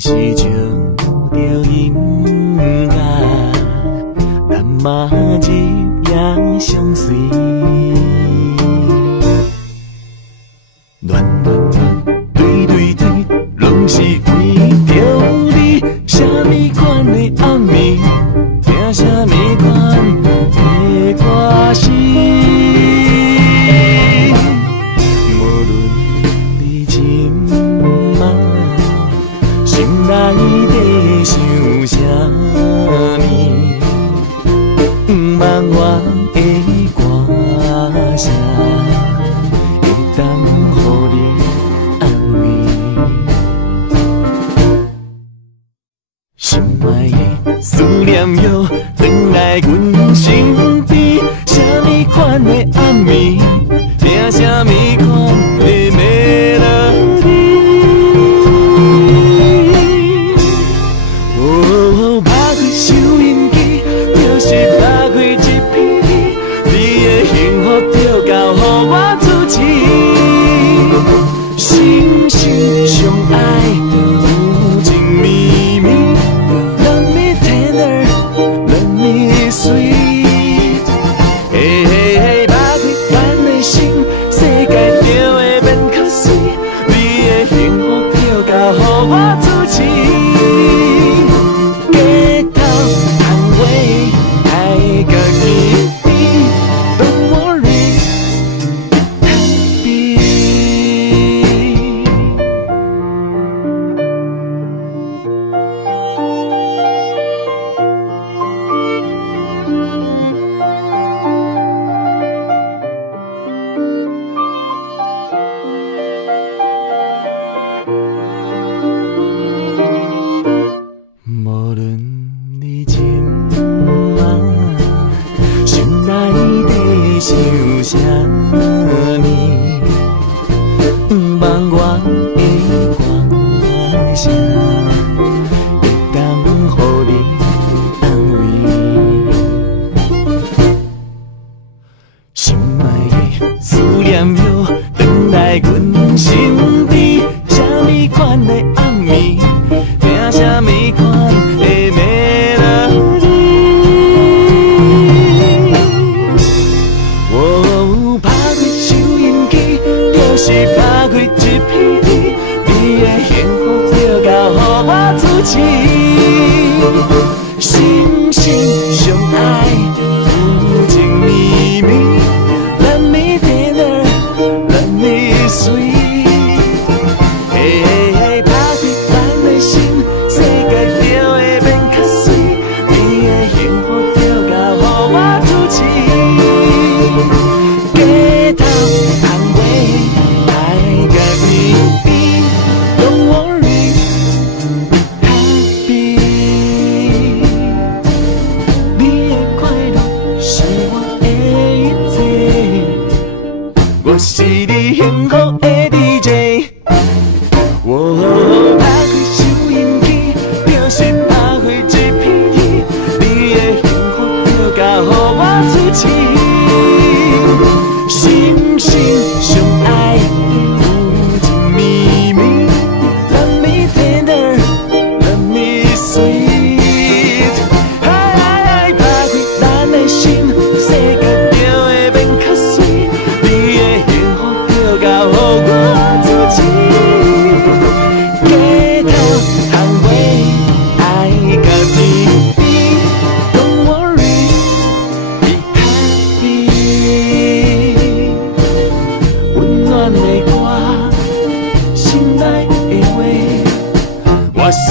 是照着音乐，咱嘛日夜相随。恋恋恋，对对对，拢是为着你。啥物款的暗暝，听啥物款的歌词。无论你今晚心内底想啥物，不茫我的歌声，会当予你安慰。心爱的思念又回来阮身边，啥物款的暗暝，听啥物款的melody。哦，打开收音机，就是打开一片天，你的幸福就交予我主持。心心相爱就有情绵绵。Love me tender, love me sweet。嘿嘿嘿，打开咱的心，世界就会变较水。你的幸福就交予我主持。街头巷尾爱家己变，Don't worry, happy。无论你今晚心内底想啥物，不茫我的歌声，会当予你安慰。心爱的思念又回来阮身边，啥物款的暗暝，听啥物款的melody。哦，打开收音机，就是打开一片天，你的幸福就交予我主持。心心相爱就有情绵绵，Love me tender, love me sweet。嘿嘿嘿，打开咱的心，世界就会变较水。你的幸福就交予我主持。街头巷尾爱家己变，Don't worry, happy。你的快乐是我的一切，我是你幸福的 DJ。哦，打开收音机，就是打开一片天，你的幸福就交予我主持。心心相爱有情绵绵，Love me tender, love me sweet。嗨嗨嗨，打开咱的心，世界就会变较水。你的幸福就交予我主持。街头巷尾爱家己变，Don't worry, be happy。温暖的歌，心内的话，我是